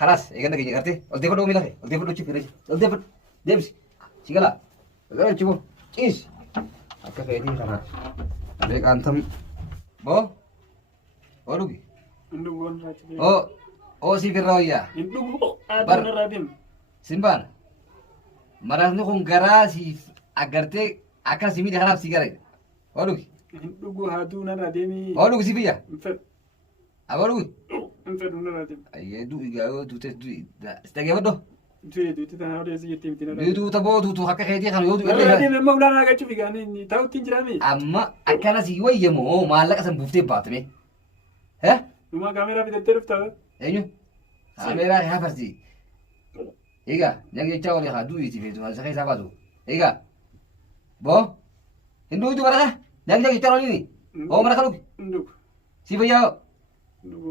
خلاص يقدر يجي كرتي قلت له مين له قلت له شوف رجع قلت له دبس سيقلا قال شوفوا ايش كفايتي خلاص عليك انتم بو ولوي او سي في الرؤيا سيمبان مرانو كون غراسي اغرتي اكاسي ميدي خلاص سيغاري ولوي Dhugu haaduu narraa deemee. ولوي سي فيا Infedhu. ولوي Infedhu narraa deemee. اي دو يغاو دو تدو استغيبدو Duuti tanaa odeessi jettee miti narraa. يدو تبو تو حق خيتي خان يودو Narraa deemee amma ulaa gachuuf egaanii ta'utti hin jiraame. amma akkana si wayyamoo maallaqa san buuftee baatame he Dhumaa kaameeraa bitattee dhuftaa. eenyu kaameeraa haa farsi egaa nyaga jechaa walii haa du'ii si feetu isa keessaa baatu egaa boo hin duutu baraka nyaga jechaa walii oo maraka dhugi Dhugu. si fayyaa Dhugu.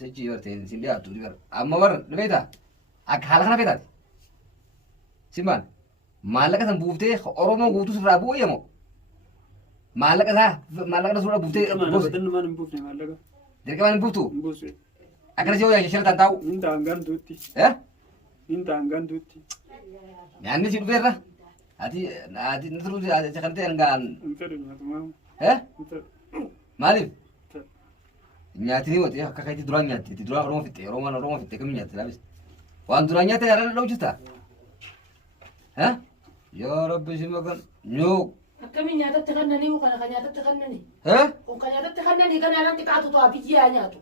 sichi bartee sin dhiyaattu dibar amma bar dhufeeta akka haala kana feetaati simbaan maallaqa san buuftee oromoo guutuu sirraa bu'ayyamoo maallaqa sirraa buuftee Dirqamaan hin buufne maallaqa. dirqamaan hin buuftu Hin buusu. akkana si wayyaa shashara taa'u Hin ta'an gantuutti. eh Hin ta'an gantuutti. nyaanni si dhufeerra ati nutru sakaltee hangaan Hin fedhu nyaatumaa. eh Hin fedhu. maaliif nyaatini wati akka kayti duraan nyaatti ati duraan oromoo fitte kami nyaatti laabis waan duraan nyaatte yaadaan dha'u jirta eh yaa rabbi si magan nyoo Akkamiin nyaatatti kannanii kana kan nyaatatti kannanii. eh Kun kan nyaatatti kannanii kan alatti qaatu to'a biyyaa nyaatu.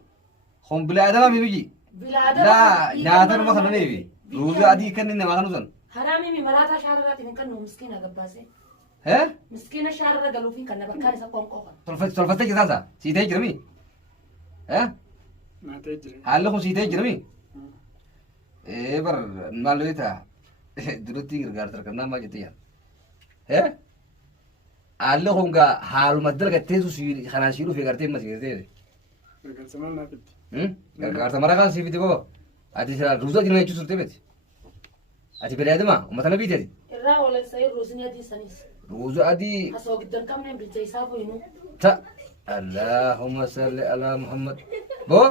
kun bila adama mi biyyi Bilaadama. laa nyaatan ma kana neefi ruuzi adii kanni nama kanu san Haraami mi malaataa shaararaatiin hin kannu miskiina gabbaasee. eh Miskiina shaarara galuufiin kan bakkaan isa qonqooqan. tolfattee jirtaasa siitee jirami eh Nyaatee jira. haalli kun siitee jirami bar maal beekta duratti gargaarta argannaa maa jettee yaa eh haalli kun gaa haaluma dalgattee su kanaan sii dhufee gartee mas gartee Gargaarsa maal naaf itti. gargaarta mara kan siifiti koo ati sila ruuza jina jechuu turte beeti ati bedaadima ummata na biiteeti Irraa oolan sa'ii ruusni adii sanis. ruuza adii Asoo giddan qabneen bilcha isaa bu'inu. ta allahumma salli ala muhammad boo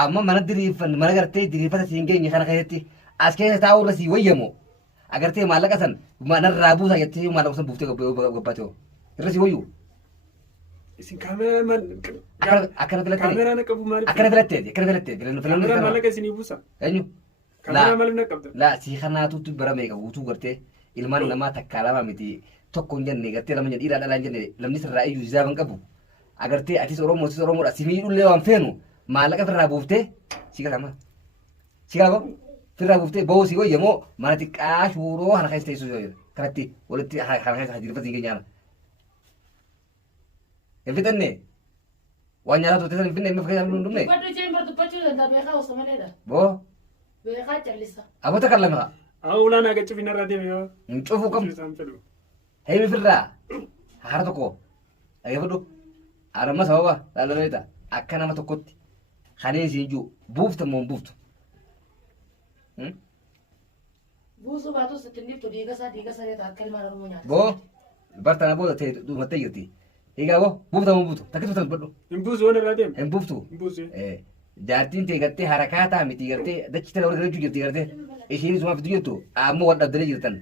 amma mana diriifan mana gartee diriifata siin geenye kana keessatti as keessa taa'uu irra sii wayyamoo agartee maallaqa san manarraa buusaa jettee maallaqa san buuftee gabbaate hoo irra sii wayyu Isin kaameeraa maal. akkana filattee Kaameeraa na qabu maaliif. akkana filattee Kaameeraa maallaqa isinii buusa. eenyu Kaameeraa maaliif na qabda. laa sii kanaatutti bara meeqa guutuu gartee ilmaan namaa takkaa lama miti tokko hin jenne gartee lama jenne dhiiraa dhalaa hin jenne lamni sirraa iyyuu hizaaban qabu agartee atis oromoodha si miidhullee waan feenu maallaqa firraa buuftee si galama si galama firraa buuftee boo si wayyamoo mana xiqqaa shuuroo kana keessa teessuu yoo kanatti walitti kana keessa hajirfata siin keenyaana hin fixanne waan nyaataa turte san hin finne hin fakkii hin dhumne Dubbaddu jeen bar dubbachuu danda'a beekaa osoo maleedha. boo Beekaa callisa. abota kan lama Haa ulaa naa gachuuf hin irraa deeme yoo. hin cufuu qabu Isaan fedhu. heemi firraa haara tokko dhageeffadhu haadhamma sababa laalaleeta akka nama tokkotti kaneen siin jiru buufta moo hin buuftu Buusuu baatus ittiin dhibtu dhiiga isaa akka ilmaan oromoo nyaata. boo bartana booda ta'e dhumattee jirti egaa boo buufta moo hin buuftu takkitu tan badhu Hin buusu waan irraa deeme. hin buuftu Hin buusu. jaartiin ta'e gartee harakaataa miti gartee dachi tana warra galchuu jirti gartee ishiin suma fitu jettu ammoo wal dhabdanii jirtan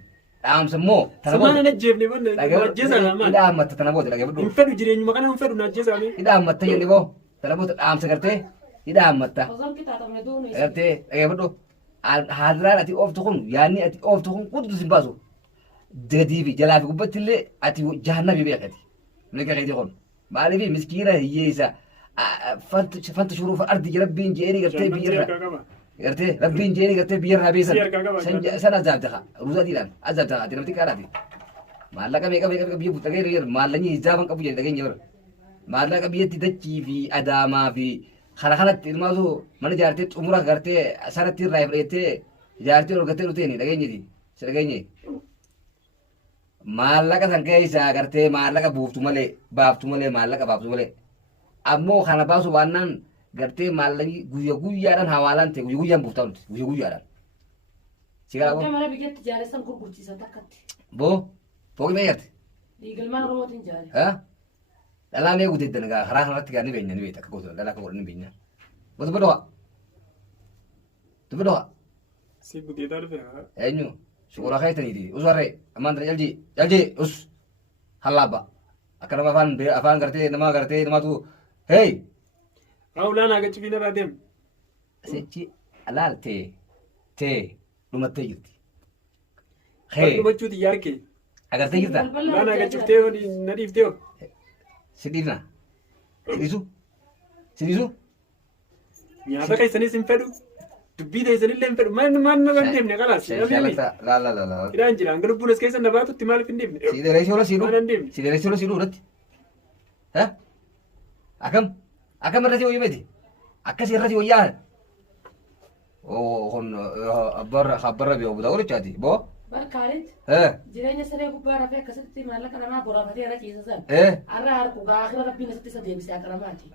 dhaamsa immoo tana Samaan hin ajjeefne banne. Ajjeesaa laamaan. hidhaammatta tana booda dhageeffadhu Hin fedhu jireenyuma kana hin fedhu na ajjeesaame. hidhaammatta jedhe boo tana booda dhaamsa gartee hidhaammatta Osoon qixaaxamne duunu isa. gartee dhageeffadhu haadiraan ati ooftu kun yaanni ati ooftu kun kututu sin baasu gadii fi jalaa fi gubbatti illee ati jahannabii beekati milka keetii kun maaliif miskiina hiyyeessa fanta shuruufa ardi rabbiin jeeni gartee biyyarra gartee rabbiin jeeni gartee biyyarraa beesan san azaabtaqa ruuza adiidhaan azaabtaqa ati namti qaadhaati maallaqa meeqa biyya buttaqee maallaqni hizaaban qabu jedhe dhageenya bara maallaqa biyyatti dachii fi adaamaa fi kana kanatti ilmaatu mana jaartee xumura gartee sanatti irraa fudhattee jaartee ol gartee dhuteeni dhageenyeti si dhageenye maallaqa san keessaa gartee maallaqa buuftu malee baaftu malee maallaqa baaftu malee ammoo kana baasu baannaan gartee maallaqi guyyaadhaan hawaalaan ta'e guyyaan buuftaa nuti guyyaadhaan. Si gaafoo Akka mana biyyatti jaaressan gurgurchiisan takkatti. boo fooqi beekte Dhiigalmaan oromootiin jaare. dhalaan eegu deddan karaa kanarratti gaa ni beekna ni beekta akka gosa dhalaa akka godhan ni beekna. Gosa badoo Dubbidoha. Si buteetaa dhufe haa. Eenyu shuqura keessaniiti usarree ammaan tana jalji us hallaabba akka nama afaan gartee namatu hey Haa ulaanaa gachiifii narraa deemu. sichi alaal tee dhumattee jirti. Waan dhumachuuti yaarkee. Agartee jirta Ulaanaa gachiiftee na dhiiftee hoo. si dhiifna si dhiisu Nyaata keessanis hin fedhu. Dubbii teessanillee hin fedhu. Maan nama hin deemne kalaas. Hidhaan jira. Hanga lubbuun as keessa na baatutti maaliif hin deemne? si dheeressi ola siidhu Waan hin deemne. si dheeressi ola siidhu irratti akkam irratti hoyyuu beeti akkas irratti hoyyaa kun abbarra beeku butaa godhachaati boo Barkaalit eh jireenya siree gubbaa rafee akkasitti maallaqa namaa boraafatee irra ciisasan. eh Har'a harku gaafira rabbiin asitti isa deebisee akka namaati.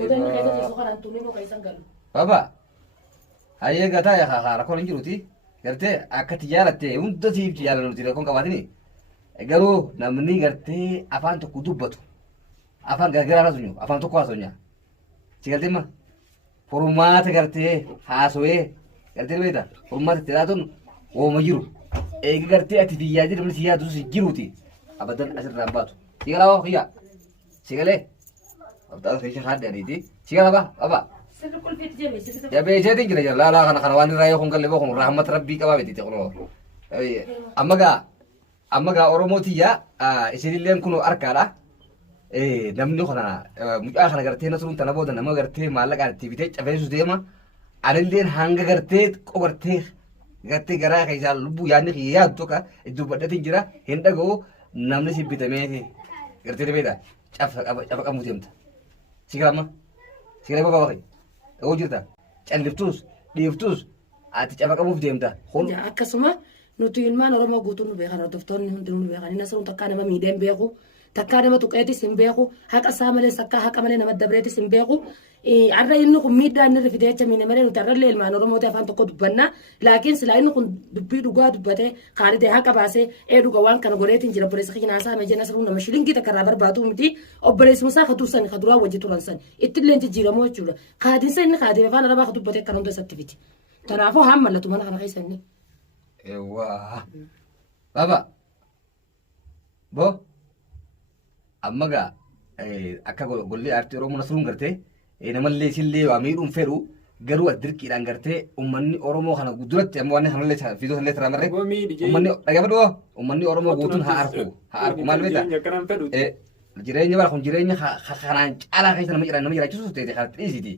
Godanni keessa ajaa'iba ciisu kanaan tuunni muka isan galu. baba hayyee gataa yaa rakkoon hin jiruti gartee akka tijaaratte hunda siif jaalannuti rakkoon qabaatini garuu namni gartee afaan tokko dubbatu afaan gargaraa haasonyu afaan tokko haasonyaa si galtee ma furmaata gartee haasowee gartee beeta furmaata itti laatuun ooma jiru eega gartee ati biyyaa jedhamni si yaadu si jiruuti abadan asirraan baatu si galaa hoo kiyyaa si galee abdaan keessa haadde adiiti si galaa baba Sirri qulfiitti jemme sirri Jabe jeetiin jira jira laalaa kana waan irraa yoo kun galle kun rahmat rabbii qabaa beekte kun amma gaa oromootiyaa isinilleen kun harkaadha namni kana mucaa kana gartee na turuun tana booda nama gartee maallaqaan itti bitee cafeessu deema anilleen hanga gartee qobartee gartee garaa keessaa lubbuu yaadni yaadu tokko iddoo badhatiin jira hin dhaga'u namni si bitamee gartee beeda cafa qabu deemta si galama si galama babaaqee yoo jirta calliftuus dhiiftuus ati cafa qabuuf deemta kun akkasuma nuti ilmaan oromoo guutuun nu beekan hordoftoonni hundinuu nu beekan inni asiruun takkaa nama miidheen beeku takkaa nama tuqeetis hin beeku haqa isaa malee sakkaa haqa malee nama dabreetis hin beeku arra inni kun miidhaa inni rifitee jecha miine malee nuti arrallee ilmaan oromooti afaan tokko dubbanna laakiin silaa inni kun dubbii dhugaa dubbatee kaalidee haqa baasee dhuga waan kana godheetiin jira obboleessa kinaasaa mejeen asiruun nama shilingii takka irraa barbaadu miti obboleessuma isaa ka tuusan ka duraa wajji turan san ittillee jijjiiramoo jechuudha kaadiinsa inni kaadee afaan arabaa ka dubbatee kana hunda isatti fiti kanaafuu haan mallatu mana kana keessa inni. Wah, baba, bo, amma gaa akka gollee aartii oromoo nasruun gartee namallee isillee waa miidhuun fedhu garuu dirqiidhaan gartee ummanni oromoo kana duratti amma waan kanallee fiidoo sanillee tiraa marree ummanni dhagabadoo ummanni oromoo guutuun haa arku maal beektaa jireenya bara kun jireenya kanaan caalaa keessa nama jiraachisu ta'e kan dhiisiti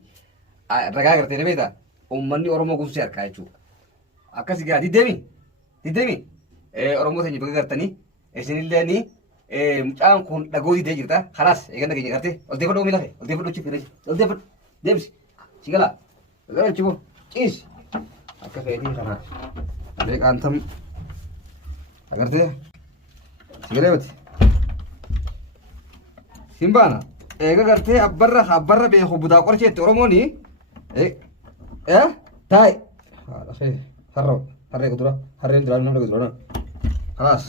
ragaa gartee ni beektaa ummanni oromoo guutuu si harkaa jechuudha akkas gaa Didemi, oromoo sanyii bakka gartanii isinillee ni mucaan kun dhagoo didee jirta kalaas eegan dhageenya gartee ol deeffadhoo miila kee ol deeffadhoo chiif ol deeffadhu deemsi si galaa gara chimoo ciisi akka feetii kana beekaan tam agartee si galee mati sin baana eega gartee abbarra beeku butaa qorcheetti oromooni taa'e haadha kee harroo harree kutura harreen duraan nama dhagu duraan kalaas